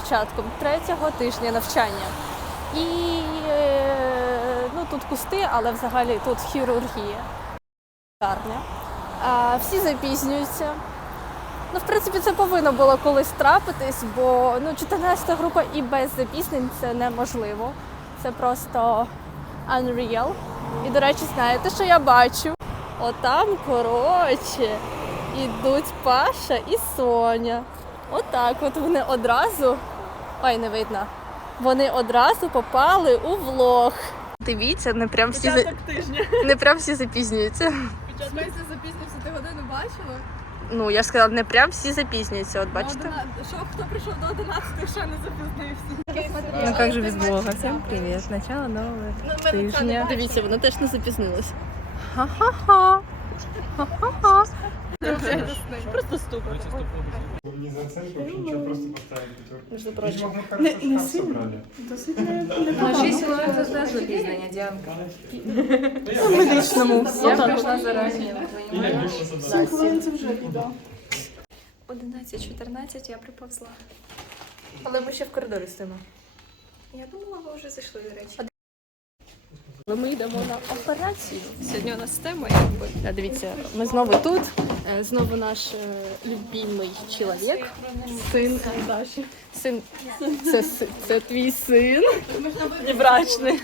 початком третього тижня навчання. І е, ну, тут кусти, але взагалі тут хірургія. А, всі запізнюються. Ну, в принципі, це повинно було колись трапитись, бо ну, 14 група і без запізнень це неможливо. Це просто unreal. І, до речі, знаєте, що я бачу? Отам, коротше, ідуть Паша і Соня. Отак, от вони одразу. Ой, не видно. Вони одразу попали у влог. Дивіться, не прям всі, за- тижня. не прям всі запізнюються. Спейсі запізнився, ти годину бачила? Ну, я ж сказала, не прям всі запізнюються, от бачите. Що, хто прийшов до 11, ще не запізнився? Ну как же без Бога? Всем привет. Начало нового тижня. Дивіться, вона теж не запізнилась. Ха-ха-ха. Ха-ха-ха. Просто ступор. Не за оценку, вообще ничего, просто поставили пятерку. Между Видимо, прочим. мы хорошо шкаф собрали. На 6 человек это тоже запізнення, Медичному. Я прийшла зарані. Или больше собрали. 11-14 я приповзла. Але ми ще в коридорі стоїмо. Я думала, ви вже зайшли, до речі. Ми йдемо на операцію. Сьогодні у нас тема, якби. Дивіться, ми знову тут. Е, Знову наш е, любимий чоловік. Син Даші. Син. Це, си- це твій син. І брачний.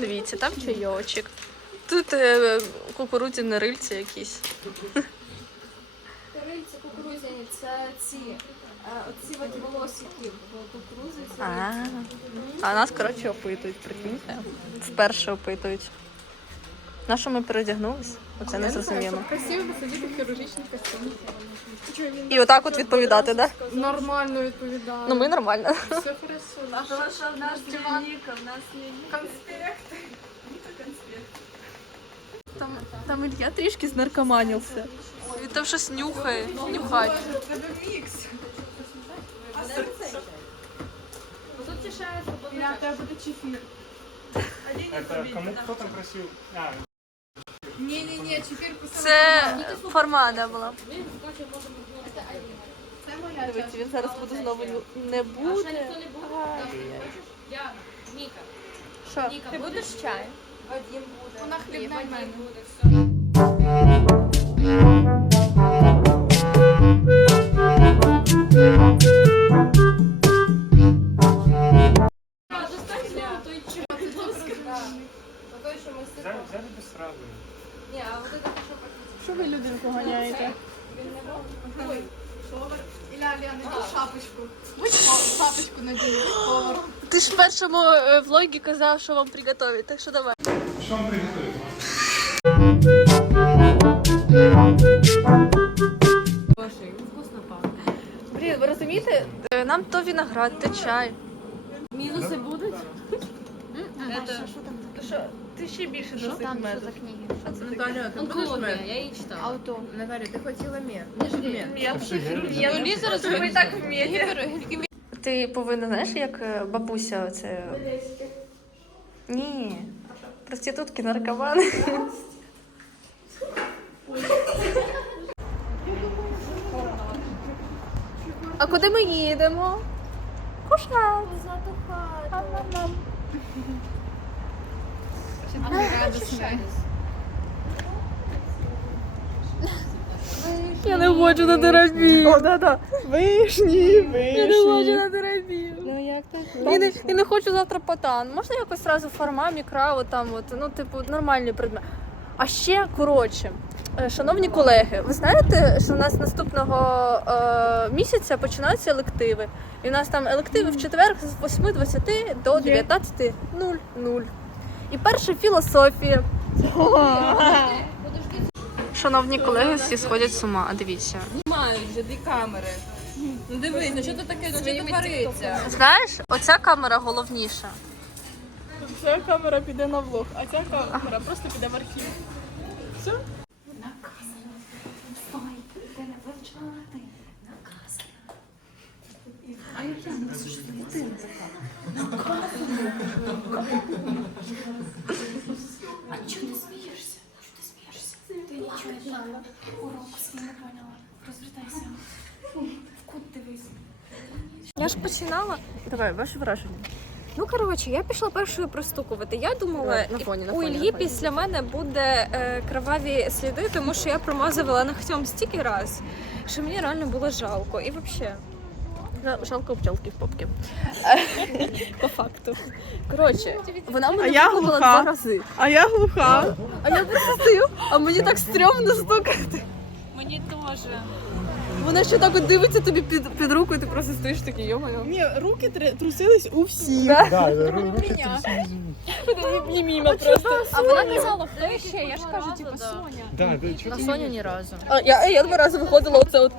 Дивіться, там чайочок. Тут е, кукурудзяне рильце якісь. Рильці кукурузяні, це ці, оці от волосики кукурузи. А, а нас, коротше, опитують, прикиньте. Вперше опитують. На що ми передягнулись? Оце не зрозуміло. Красиво посидіти в хірургічній костюмі. І отак от відповідати, так? Да? Нормально відповідаю. Ну ми нормально. Все хорошо. Тому що в нас діваніка, в нас не Там, там Ілья трішки знаркоманився. Він там щось нюхає, нюхать. Я тебе буде чефір. Это кому кто там просил? А, Ні-ні-ні, чефір Це формада була. Це моя Дивіться, він зараз буде знову не буде. Я, Ніка. Що? Ти будеш чай? Вона хлібна в мене. взяли, Що людинку ганяєте? Іля, шапочку. Будь шапочку. Повар. Ти ж в першому е, влогі казав, що вам приготовить, так що давай. Что он приготовит? Блін, ви розумієте? Е, Нам то виноград, то чай. Мінуси будуть? Що, ти ще більше до цих метрів. Наталя, ты будешь мэр? Я її читала. Ауто. Наталя, ты хотела мэр? Не же мэр. Я Вообще, я люблю. Ліза розуміє так вміє. Ти повинна, знаєш, як е, бабуся оце. Ні. Проститутки, наркомани. А куди ми їдемо? Кушать. Я не хочу на терапію. О, да, да. Вишні, вишні. Я не хочу на терапію. Ну як так? І не, і не хочу завтра потан. Можна якось зразу форма, мікра, от там, от, ну, типу, нормальні предмети. А ще коротше, е, шановні колеги, ви знаєте, що у нас наступного е, місяця починаються елективи. І у нас там елективи в четвер з 8.20 до 19.00. І перша філософія. Шановні колеги, всі сходять з ума. Дивіться. Знімають вже дві камери. Ну дивись, ну що тут таке, ну що тут твориться? Знаєш, оця камера головніша. Ця камера піде на влог, а ця камера просто піде в архів. Все? А чого ти смієшся? Чого ти смієшся? Ти нічого Урок свій не поняла. Розвертайся. В кут дивись. Я ж починала. Давай, ваше враження. Ну коротше, я пішла першою пристукувати. Я думала, На фоні, на у фоні, на Ільї фоні. після мене буде е, кроваві сліди, тому що я промазувала ногтем стільки раз, що мені реально було жалко. І взагалі. Жалко пчелки в попки. По факту. Коротше, вона мене я викликала глуха. два рази. А я глуха. А я просто стою, а мені так стрьомно стукати. Мені теж. Вона ще так от дивиться тобі під, під руку, і ти просто стоїш такий, йо-моє. Ні, руки тр- трусились у всіх. Да, да, ру- руки трясуть. Не мимо просто. А вона казала, хто ще? Я ж кажу, типу, Соня. Да, да, чого ти ні разу. А я, я два рази виходила оце от.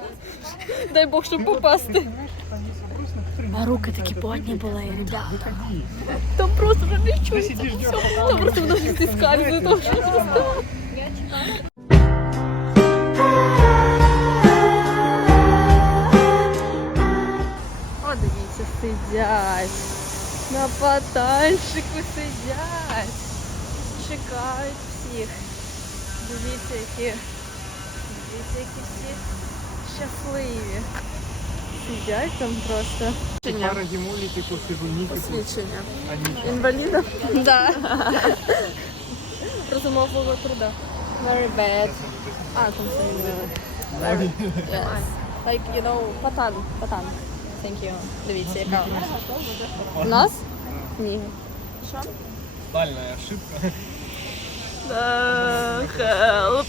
Дай Бог, щоб попасти. А руки такі потні були, ребята. Там просто вже не Ти чується. сидиш, Там просто воно вже зіскальзує. На потальчику сидять. Чекають всіх. Дивіться, які. Дивіться, які всі щасливі. Сидять там просто. пара гемолітику, сивоніки, Посвідчення. а нічого. Да. Розумового труда. Very bad. А, там все Very. Yes. Like, you know, патан. Патан. Thank you. Дивіться, яка у нас. У нас? Ні. Дальная ошибка. Да, help.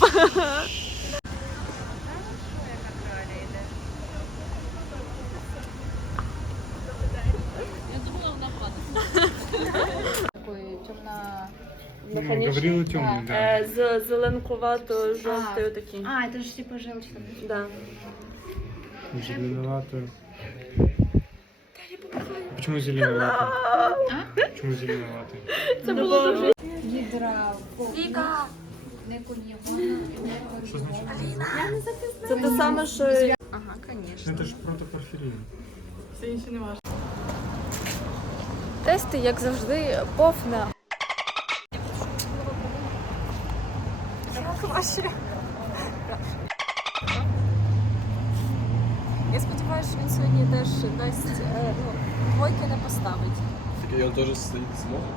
Ну, Гаврила темний, да. Е, З зеленкувато-жовтою таким. А, это же типа жилочка. Да. Зеленоватую. Почему зеленоватый? Почему зеленоватый? Це було дуже Гідра. Віка. Не кон'євана. Що значить? Це те саме, що Ага, звісно. Ну, Это ж протопорфирин. Все інше не важко. тести, як завжди, повна. Я сподіваюся, що він сьогодні теж дасть е, ну, двойки не поставить. Так и он тоже стоит и смотрит.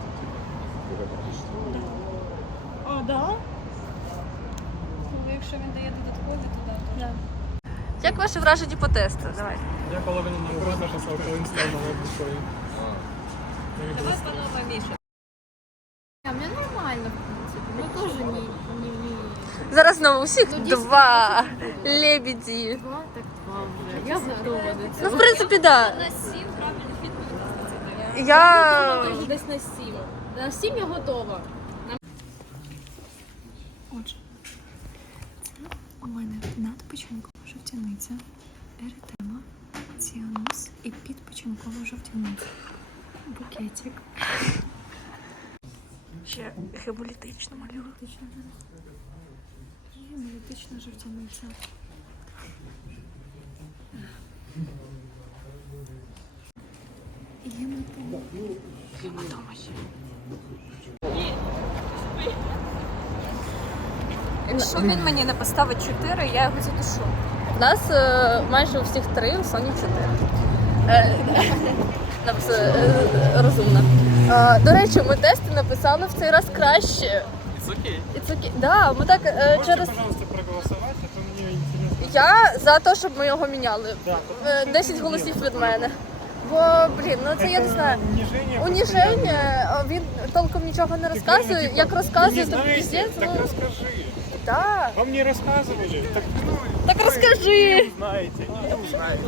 А, да? Ну, якщо він дає додаткові, то да. Як ваші враження по тесту? Давай. Я половину не написал, коли він став на душою. Давай панове Міша. А мені нормально, в принципі. Ну, теж ні, ні, ні. Зараз знову усіх Ну, дійсно, два лебеді. Два, так два вже. Я до Ну, в принципі, да. На сім правильних Я Десь на сім. На сім я готова. Отже, це у мене надпочинкова жовтяниця, еритема, ціанус і підпочинкова жовтяниця. Букетик. ще гемолітично малюю. І гемолітична жовтяниця. І гематома. Гематома ще. Якщо він мені не поставить 4, я його задушу. У нас е, майже у всіх три, у Соні 4. Е, Нам все е, розумно. Е, До речі, ми тести написали в цей раз краще. It's okay. It's okay. Да, ми так е, Можете, через. пожалуйста, проголосовать, а то мне интересно. Я за те, щоб ми його міняли. Да. Е, 10 голосів від мене. Бо, блін, ну це я не знаю. Унижение. Уніження, він толком нічого не розказує. Як розказує, то піздець. Так ну, расскажи. да. Вам не рассказывали. Так, ну, Так розкажи. знаете. Не узнаете.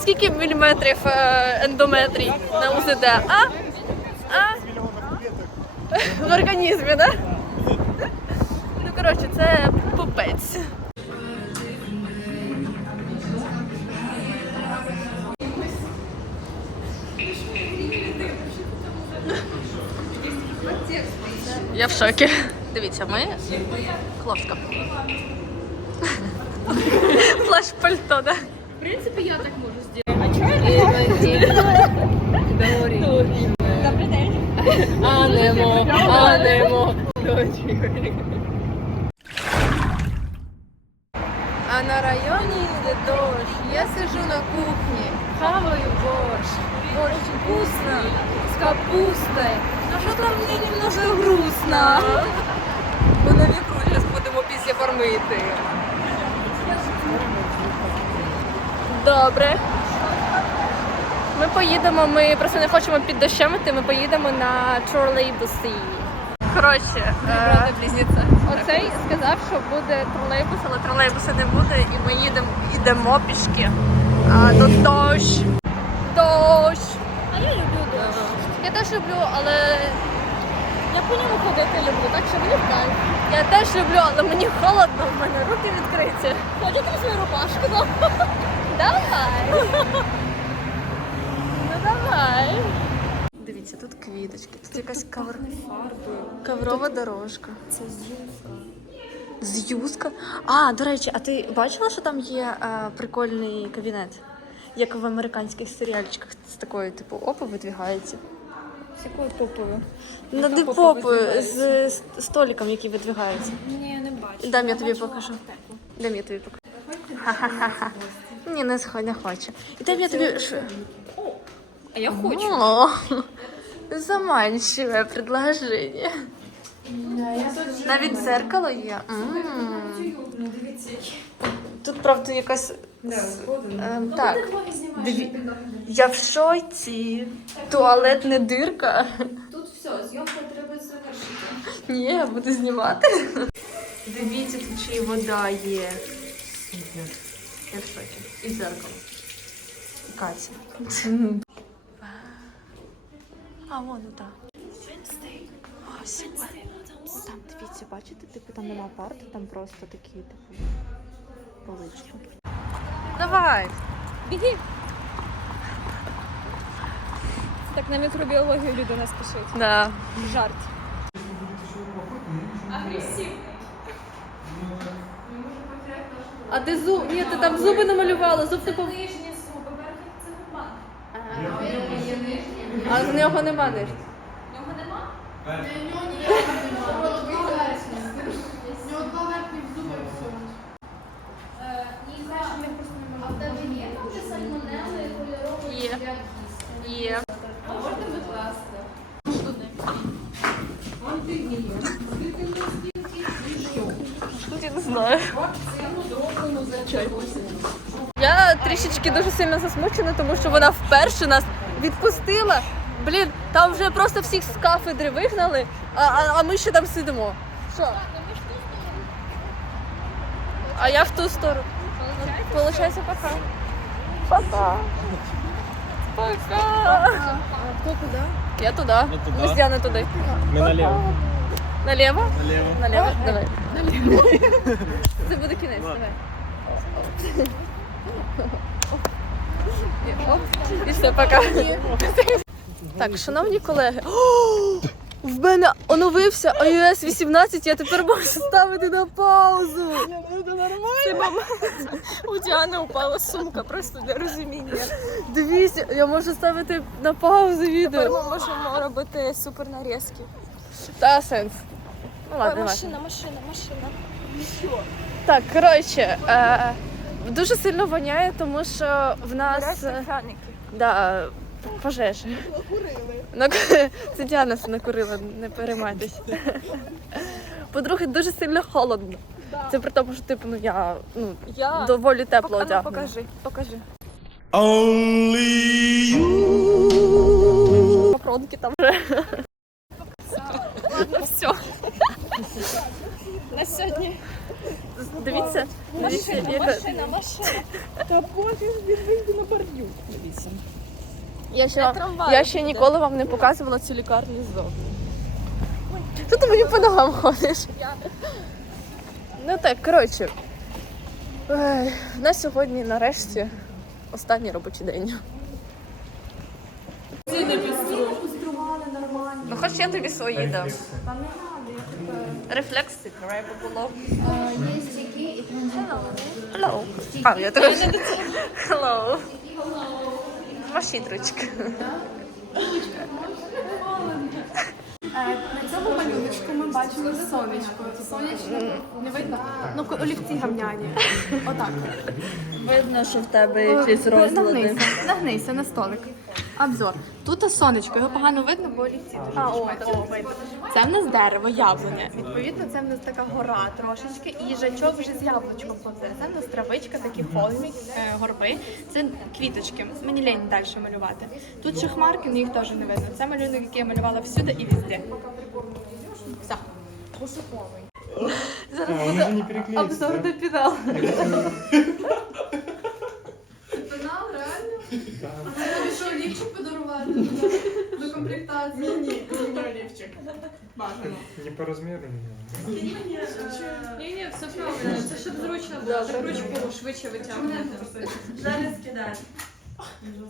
Скільки міліметрів е, ендометрій на УЗД? А? А? Клеток. В організмі, да? Ну, коротше, це попець. Я в шокі. Дивіться, ми хлопська. Флеш пальто, да? В принципі, я так можу зробити. Анемо, анемо. А на районі йде дощ. Я сижу на кухні, хаваю борщ. Борщ вкусно, з капустой. Що там мені немного грустно? Ми на вікру зараз будемо після фармити. Добре. Ми поїдемо, ми просто не хочемо під дощем іти, ми поїдемо на тролейбусі. Коротше, е, близнеця. оцей сказав, що буде тролейбус, але тролейбуса не буде, і ми їдемо, йдемо пішки. А, до дощ. Дощ. А я люблю дощ. Я теж люблю, але я по ньому ходити люблю, так що мені в кайф. Я теж люблю, але мені холодно, в мене руки відкриті. Ходите в свою рубашку, ну? Давай. Ну давай. Дивіться, тут квіточки, тут якась кавер... каврова дорожка. Це з'юзка. З'юзка? А, до речі, а ти бачила, що там є е, прикольний кабінет? Як в американських серіальчиках з такою, типу, опа видвігається. З якою попою? Над попа попою з з столиком, який видвигається. Ні, я не бачу. Дам я тобі покажу. Дам я тобі покажу. Ха-ха-ха. Ні, не схо- не хоче. І дам я тобі. А я хочу. О, заманчиве предложення. Навіть зеркало є. М. Тут, правда, якась. Ем, Так. Дві- Я в шоці. Туалетна дирка. Тут все, зйомка треба завершити. Ні, я буду знімати. Дивіться, тут ще й вода є. Я в шокі. І зеркало. І Катя. А, вон так. О, супер. Там, дивіться, бачите, типу там нема парти, там просто такі, типу, полички. Давай! Біги. Так на мікробіологію людина спішить. Да. Жарт. А де зуб? Ні, ти там зуби намалювала, зуб типу. Нижні зуби, верхні це губа. А з нього нема нижніх. Нього нема? А в тебе є там де сальмонели, кольорові Є. Є. Можна, будь ласка? Я знаю. Я трішечки дуже сильно засмучена, тому що вона вперше нас відпустила. Блін, там вже просто всіх з кафедри вигнали, а, а, а ми ще там сидимо. Що? А я в ту сторону. Получається, пока. Пока. Пока. Кто куди? Я туди. Мы с Дианой туди. Ми наліво. Наліво? Налево. Налево. Давай. Наліво. Це буде кінець, давай. І все, пока. Так, шановні колеги. В мене оновився iOS 18, я тепер можу ставити на паузу. Це мама. У Діани упала сумка, просто для розуміння. Дивіться, я можу ставити на паузу відео. Тепер ми можемо робити супер нарізки. Та сенс. Ну ладно, давай. машина, машина, машина. Так, коротше, е, дуже сильно воняє, тому що в нас е, да, пожежа. Накурили. Це Діана все накурила, не переймайтесь. По-друге, дуже сильно холодно. Це при тому, що типу, ну я ну, Я... доволі тепло Пока- ну, одягнена. покажи, покажи. Похоронки там вже. Ладно, все. На сьогодні. Дивіться, дивіться, яка... Машина, машина. Та пофіг, він на бордюр. Дивіться. Я ще, я ще ніколи вам не показувала цю лікарню ззовні. Що ти мені по ногам ходиш? Ну так, коротше. В нас сьогодні нарешті останній робочий день. Ну хоч я тобі свої дам. Рефлекси, треба було. Є стіки і там Hello. А, я тебе. Hello. Машіть ручки. На цьому малюночку ми бачимо сонечко. Сонячне не видно? Ну, олівці гамняні. Отак. Видно, що в тебе якісь Нагнися, нагнися на столик. Обзор. Тут сонечко, його погано видно, бо олівці дуже а, о, о, видно. Це в нас дерево, яблуня. Відповідно, це в нас така гора трошечки, і їжачок вже з яблучком повзе. Це в нас травичка, такі холмі, е, горби. Це квіточки. Мені лень далі малювати. Тут ще хмарки, але їх теж не видно. Це малюнок, який я малювала всюди і везде. Все. А, он же не переклеится. Обзор да? до педал. Пенал, реально? Да. А що, лівчик подарувати до комплектації? Ні, ні, олівчик. Бажано. Не по размеру, не Ні, ні, все правильно. Це щоб зручно було. Так ручку швидше витягнути. Зараз кидай. Ну,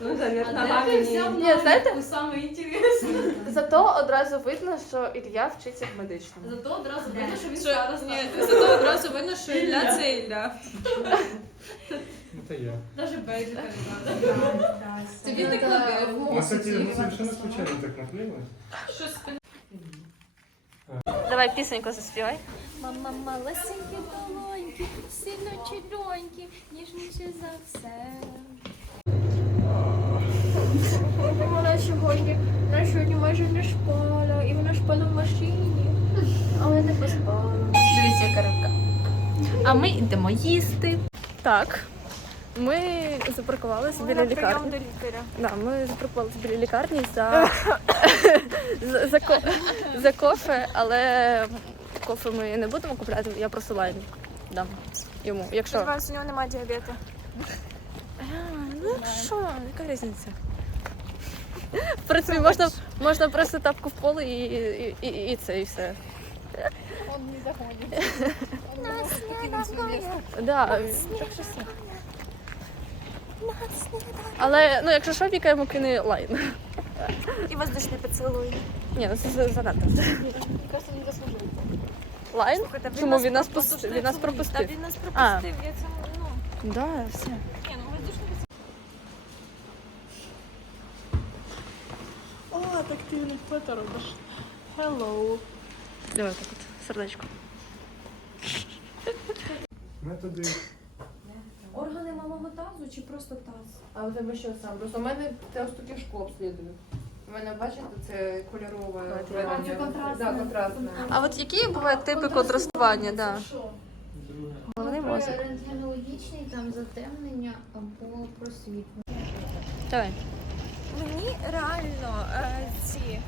Ні, знаєте, саме інтересне. зато одразу видно, що Ілля вчиться в медичному. Зато одразу видно, що він зараз. Ні, зато одразу видно, що Ілля це Ілля. Это я. Даже бейджика не треба. Тобі не кладе. Ну, кстати, ну, совершенно случайно так наклеилось. Що спина? Давай пісеньку заспівай. Мама малесенькі долоньки, сильно чудонькі, ніжніші за все. Вона сьогодні, вона сьогодні майже не спала, і вона спала в машині, але не поспала. Дивіться, яка рибка. А ми йдемо їсти. Так. Ми запаркувалися біля лікарні. до лікаря. Да, ми запаркувалися біля лікарні за, за, за, ко- за кофе, але кофе ми не будемо купляти, я просто лайн дам йому. Якщо. Сподіваюся, у нього немає діабету. А, ну що, яка різниця? В принципі, можна, можна просто тапку в поле і, і, і, і це, і все. Он не заходить. Да, так що все. Але ну, якщо що, Віка йому кине лайн. І воздушний поцілуй. Ні, ну це за- занадто. Просто не заслужив. Лайн? Слухайте, Чому він нас пропустив? Він нас Та пропустив. він нас пропустив, я це, ну, Да, все. ні, ну воздушний О, тактильне фото робиш. Hello. Давай так от, сердечко. Методы Органи малого тазу чи просто таз? А у тебе що сам? Просто в мене це ось таке шкло обслідує. У мене, бачите, це кольорове. А, це контрастне. Да, контрастне. А от які бувають типи контрастування? Да. Головний мозок. Рентгенологічний, там затемнення або просвітлення. Давай. Мені реально е, ці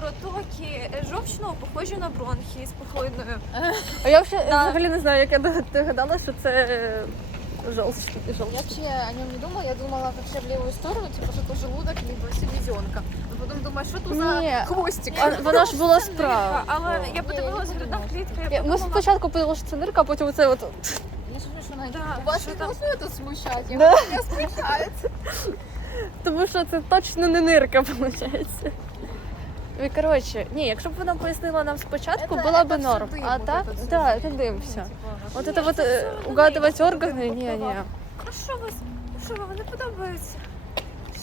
протоки е, жовчного похожі на бронхи з пухлиною. А я взагалі, взагалі не знаю, як я догадала, що це жовч. жовч. Я вообще о нем не думала, я думала вообще в левую сторону, типа что это желудок, либо селезенка. Но потом думаю, что тут Ні, за хвостик. а вона ж була справа. Але я подивилась грудна клітка, я Я- Ми подумала, спочатку подумали, що це нирка, а потім оце от. Я смотрю, что она... Да, Вас что не там? должно это смущать. Я Да. меня смущает. Тому що це точно не нирка, виходить. І коротше, ні, якщо б вона пояснила нам спочатку, Это- була б это всё норм. дым, А вот так, это всё. да, це дим все. От це от е, угадувати органи, ні, ні. Ну що ви, що ви, не подобається?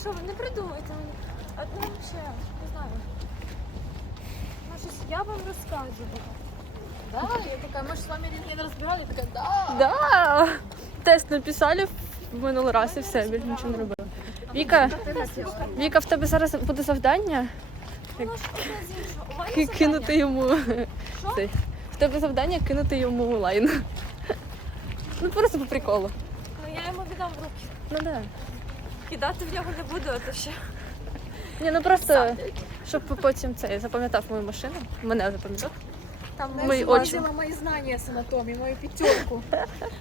Що ви, не придумайте мені. А ну, ще, не знаю. Ну, щось я вам розказувала. Да, я такая, мы же с вами рентген разбирали. Я такая, да. Да. Тест написали в минулий раз і все, більше нічого не робили. Віка, Віка, в тебе зараз буде завдання з кинути йому. цей. В тебе завдання кинути йому лайн. Ну просто по приколу. Ну я йому віддам в руки. Ну да. Кидати в нього не буду, а то ще. Ні, ну просто щоб потім цей запам'ятав мою машину. Мене запам'ятав. Там Мої очі. мои знания с анатомией, мою пятерку.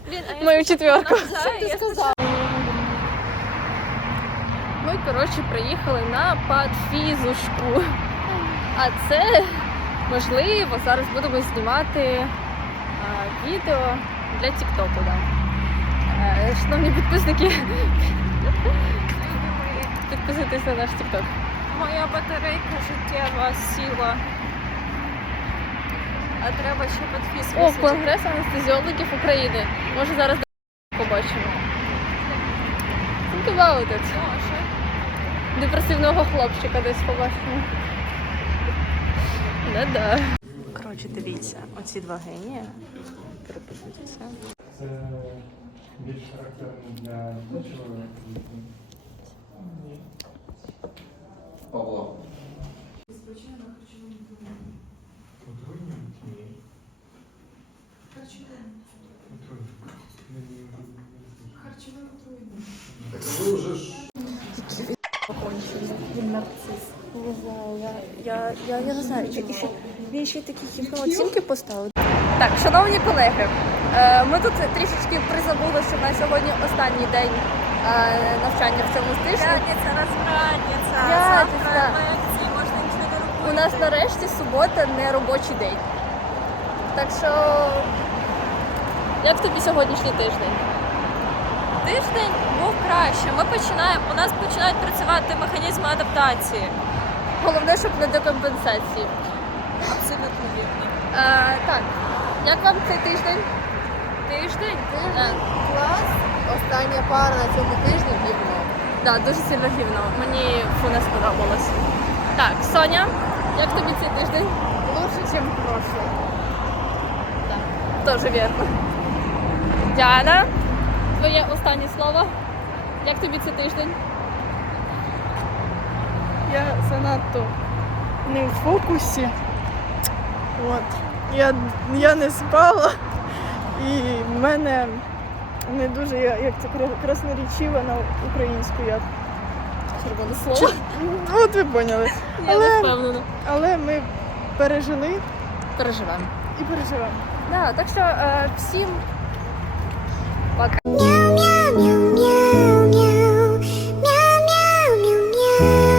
Блін, а я Мою четверку. знаю, я сказала. Коротше, приїхали на падфізушку. А це, можливо, зараз будемо знімати а, відео для Тіктоку. Да. Е, Шановні підписники, підписуйтесь на наш Тікток. Моя батарейка життєва сіла. А треба ще підфіс. О, Конгрес анестезіологів України. Може зараз побачимо. Think about it. Депресивного хлопчика десь побачимо. Да-да. Коротше, дивіться, оці два генії. Переписуйтеся. Це більш характерно для іншого. Павло. Отруйні? Ні. Отруйні. Ви вже ж я, я, я, не знаю, чи ще він ще такі хіпно оцінки поставив. Так, шановні колеги, е, ми тут трішечки призабули, що на сьогодні останній день е, навчання в цьому тижні. Пятница, развратница, завтра лекции, можно ничего не робити. У нас нарешті субота не робочий день. Так що, як тобі сьогоднішній тиждень? Тиждень був краще. Ми починаємо, у нас починають працювати механізми адаптації. Головне, щоб не до компенсації. Абсолютно вірно. Так, як вам цей тиждень? Тиждень? Е, Клас. Остання пара на цьому тижні гівно. Да, дуже сильно гівно. Мені фу не сподобалось. Так, Соня, як тобі цей тиждень? Лучше, ніж прошлый. Тоже вірно. Діана, твоє останнє слово. Як тобі цей тиждень? Я занадто не в фокусі. От. Я, я не спала, і в мене не дуже, я- як це красноречиво на українську. Я, Червоне слово. ну, от ви поняли. Я не Але, впевнена. але ми пережили Переживемо. і переживемо. Да, так що е, всім пока.